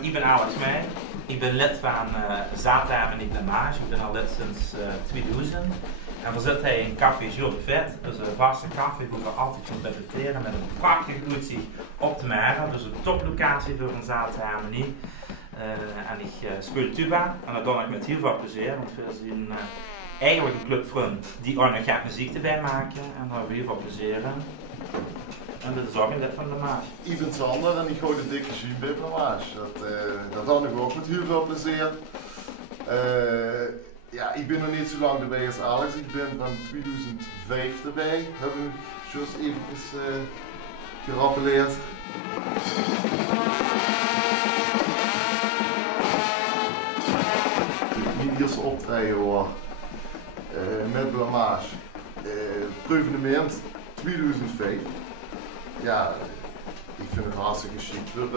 Ik ben Alex Meij. Ik ben lid van Zaterdag Blamage. Ik ben al lid sinds 2000. En we zitten in Café Jules de Vet. Dus een vaste café waar we altijd kunnen repeteren met een prachtig uitzicht op de Meren. Dus een toplocatie voor een Zaterdag. En ik speel tuba en dat doe ik met heel veel plezier. Want we zijn eigenlijk een clubvriend die ook nog gaat muziek erbij maken. En daar hebben we heel veel plezier in. En dat is ook een lid van Blamage. Ik ben Sander en ik gooi de dikke jus bij Blamage. Dat doe ik ook met heel veel plezier. Ja, ik ben nog niet zo lang erbij als Alex. Ik ben van 2005 erbij. Heb ik juist even gerappeleerd. Mijn eerste optreden hoor. Met Blamage. Evenement 2005. Ja, ik vind het hartstikke chic voor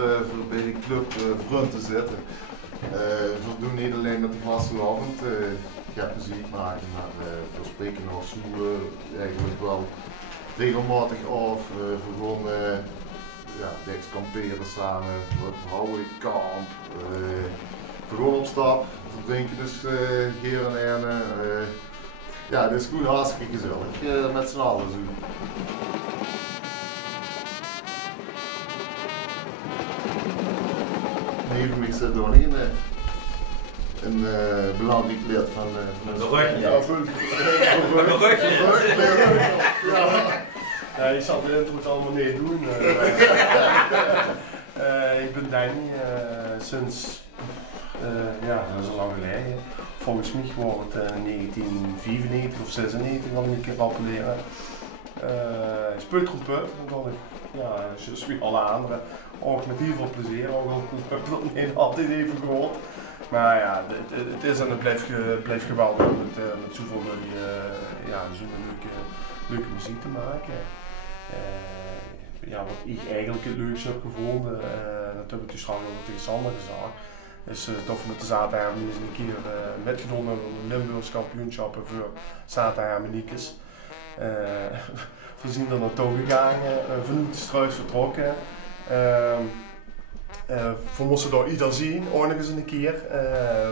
bij die club vriend te zitten. We doen niet alleen met de vastelavond, gaat muziek maken, maar we spreken nog zo eigenlijk wel regelmatig af. We gewoon deks kamperen samen, wat houden kamp. We gewoon op stap, we drinken dus hier en der. Ja, het is gewoon hartstikke gezellig met z'n allen zo. Neven mij zit nog niet een belangrijk lid van de rug. Ja, je zal de intro allemaal niet doen. Ik ben Danny sinds, dat is al lang geleden. Volgens mij wordt het 1995 of 96 al een keer rappelleren. Ik speel trompet, zoals alle anderen. Ook met heel veel plezier, ook al niet altijd even groot. Maar ja, het is en het blijft geweldig met zoveel leuke muziek te maken. Wat ik eigenlijk het leukste heb gevonden, dat heb ik dus al tegen Sander gezegd, is dat we met de Zaterdag-harmonies een keer metgenomen hebben op de Limburgs kampioenschappen voor Zaterdag-harmoniekes. We zijn er naartoe gegaan, vanuit de struis vertrokken. We moesten door ieder zien, ook nog eens een keer.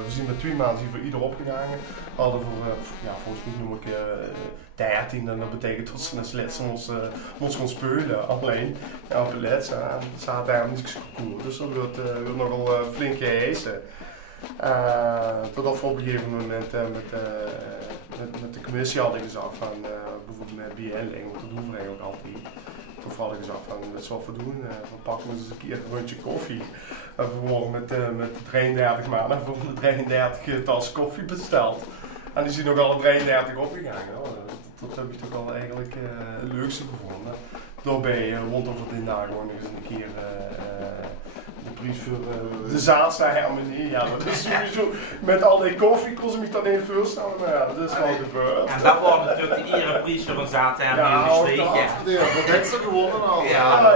We zijn met 2 maanden voor ieder opgegaan. We hadden volgens mij noem ik 13 en dat betekent dat ze een slets ons gaan spelen. Alleen op het laatste zaten er niet gekoeld, dus dat wordt nogal flink gehezen. Totdat we op een gegeven moment met de commissie hadden gezegd van bijvoorbeeld met BL, want dat doen we eigenlijk altijd. Toen hadden we gezegd van, dat is wat we doen, we pakken eens een keer een rondje koffie. En we worden met 33 maanden voor de 33 tas koffie besteld. En die zijn nog alle 33 opgegaan. Dat heb ik toch al eigenlijk het leukste gevonden. Daarbij rondom voor daar gewoon eens een keer de prijs voor de Zaterdag-harmonie. Ja, dat is sowieso, met al die koffie kon ze me dan even voorstellen, maar ja, dat is wel gebeurd. En dat wordt natuurlijk de ereprijs voor een Zaterdag-harmonie gestegen. Ja, dat heeft ze gewonnen al. Ja.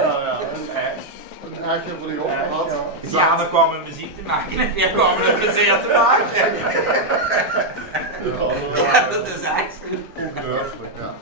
Een echtje voor die opgehad. Ja, dan kwamen we muziek te maken en weer kwamen we plezier te maken. Ja, dat is echt ongelooflijk, ja.